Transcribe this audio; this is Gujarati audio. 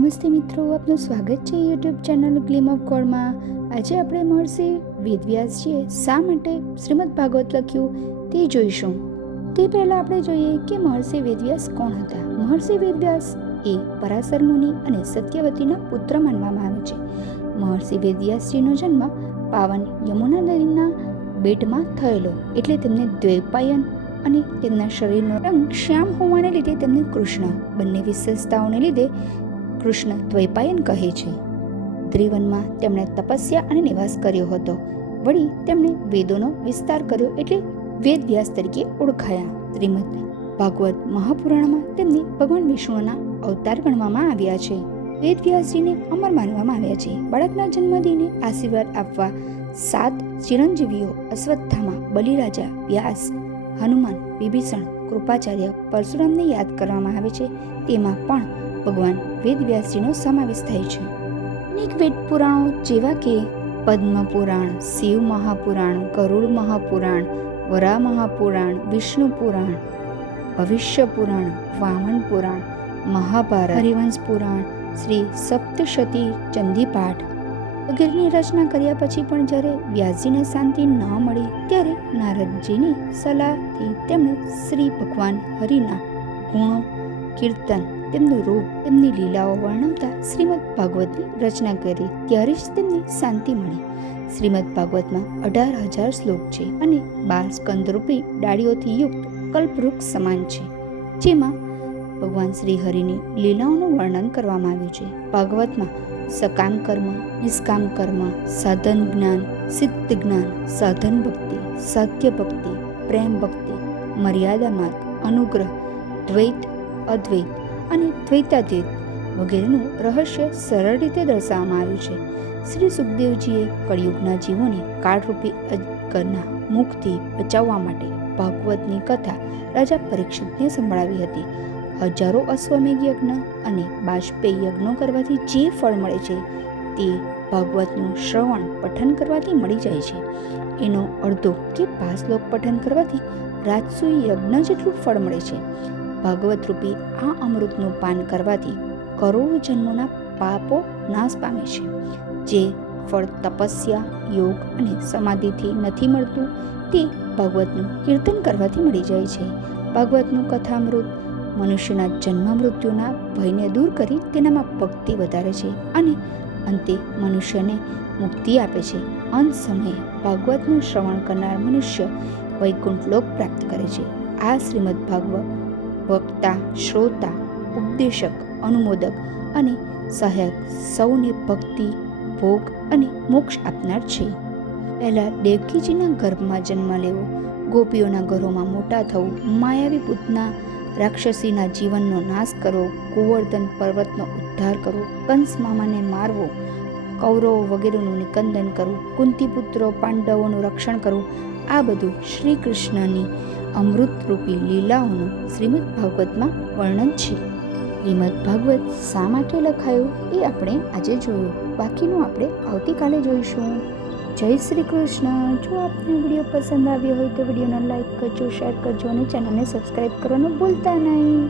નમસ્તે મિત્રો, આપનું સ્વાગત છે યુટ્યુબ ચેનલ ગ્લિમ ઓફ ગોડમાં। આજે આપણે મહર્ષિ વેદવ્યાસજીએ શા માટે શ્રીમદ ભાગવત લખ્યું તે જોઈશું। તે પહેલાં આપણે જોઈએ કે મહર્ષિ વેદવ્યાસ કોણ હતા। મહર્ષિ વેદવ્યાસ એ પરાશર મુનિ અને સત્યવતીના પુત્ર માનવામાં આવે છે। મહર્ષિ વેદવ્યાસજીનો જન્મ પાવન યમુના નદીના બેટમાં થયેલો, એટલે તેમને દ્વૈપાયન અને તેમના શરીરનો રંગ શ્યામ હોવાને લીધે તેમને કૃષ્ણ, બંને વિશેષતાઓને લીધે કૃષ્ણ દ્વૈપાયન કહે છે। ત્રિવનમાં તેમણે તપસ્યા અને નિવાસ કર્યો હતો। વળી તેમણે વેદોનો વિસ્તાર કર્યો એટલે વેદવ્યાસ તરીકે ઓળખાયા। શ્રીમદ ભાગવત મહાપુરાણમાં તેમને ભગવાન વિષ્ણુના અવતાર ગણવામાં આવ્યા છે। વેદવ્યાસજીને અમર માનવામાં આવ્યા છે। બાળકના જન્મદિને આશીર્વાદ આપવા 7 ચિરંજીવીઓ અશ્વત્થામા, બલિરાજા, વ્યાસ, હનુમાન, વિભીષણ, કૃપાચાર્ય, પરશુરામને યાદ કરવામાં આવે છે। તેમાં પણ ભગવાન વેદવ્યાસજીનો સમાવેશ થાય છે। અનેક વેદ પુરાણો જેવા કે પદ્મ પુરાણ, શિવ મહાપુરાણ, ગરુડ મહાપુરાણ, વરા મહાપુરાણ, વિષ્ણુ પુરાણ, ભવિષ્ય પુરાણ, વામન પુરાણ, મહાભારત, હરિવંશ પુરાણ, શ્રી સપ્તશતી ચંદીપાઠ વગેરેની રચના કર્યા પછી પણ જ્યારે વ્યાસજીને શાંતિ ન મળી ત્યારે નારદજીની સલાહથી તેમણે શ્રી ભગવાન હરિના ગુણો, કીર્તન, તેમનું રૂપ, તેમની લીલાઓ વર્ણવતા શ્રીમદ ભાગવતની રચના કરી। ત્યારે જ તેમને શાંતિ મળી। શ્રીમદ ભાગવતમાં 18,000 શ્લોક છે અને 12 સ્કંદરૂપી ડાળીઓથી યુક્ત કલ્પવૃક્ષ સમાન છે, જેમાં ભગવાન શ્રી હરિની લીલાઓનું વર્ણન કરવામાં આવ્યું છે। ભાગવતમાં સકામ કર્મ, નિષ્કામ કર્મ, સાધન જ્ઞાન, સિદ્ધ જ્ઞાન, સાધન ભક્તિ, સાધ્ય ભક્તિ, પ્રેમ ભક્તિ, મર્યાદા માર્ગ, અનુગ્રહ, દ્વૈત, અદ્વૈત અને દ્વૈતાદ્વૈત વગેરેનું રહસ્ય સરળ રીતે દર્શાવવામાં આવ્યું છે। શ્રી સુખદેવજીએ કળિયુગના જીવોને કાળરૂપી અજગરના મુખથી બચાવવા માટે ભાગવતની કથા રાજા પરીક્ષિતને સંભળાવી હતી। હજારો અશ્વમેઘ યજ્ઞ અને બાજપેયી યજ્ઞો કરવાથી જે ફળ મળે છે તે ભાગવતનું શ્રવણ પઠન કરવાથી મળી જાય છે। એનો અડધો કે 5 શ્લોક પઠન કરવાથી રાજસૂય યજ્ઞ જેટલું ફળ મળે છે। ભાગવત રૂપી આ અમૃતનું પાન કરવાથી કરોડો જન્મોના પાપો નાશ પામે છે। જે ફળ તપસ્યા, યોગ અને સમાધિથી નથી મળતું તે ભાગવતનું કીર્તન કરવાથી મળી જાય છે। ભાગવતનું કથામૃત મનુષ્યના જન્મ મૃત્યુના ભયને દૂર કરી તેનામાં ભક્તિ વધારે છે અને અંતે મનુષ્યને મુક્તિ આપે છે। અંત સમયે ભાગવતનું શ્રવણ કરનાર મનુષ્ય વૈકુંઠ લોક પ્રાપ્ત કરે છે। આ શ્રીમદ ભાગવત વક્તા, શ્રોતા, ઉપદેશક, અનુમોદક અને સહાયક સૌને ભક્તિ, ભોગ અને મોક્ષ આપનાર છે। પહેલા દેવકીજીના ગર્ભમાં જન્મ લેવો, ગોપીઓના ઘરોમાં મોટા થવું, માયાવી પૂતના રાક્ષસીના જીવનનો નાશ કરવો, ગોવર્ધન પર્વતનો ઉદ્ધાર કરવો, કંસ મામાને મારવો, કૌરવો વગેરેનું નિકંદન કરવું, કુંતીપુત્રો પાંડવોનું રક્ષણ કરવું, આ બધું શ્રી કૃષ્ણની અમૃતરૂપી લીલાઓનું શ્રીમદ ભાગવતમાં વર્ણન છે। શ્રીમદ ભાગવત શા માટે લખાયું એ આપણે આજે જોયું, બાકીનું આપણે આવતીકાલે જોઈશું। જય શ્રી કૃષ્ણ। જો આપને વિડીયો પસંદ આવ્યો હોય તો વિડીયોને લાઈક કરજો, શેર કરજો અને ચેનલને સબસ્ક્રાઈબ કરવાનું ભૂલતા નહીં।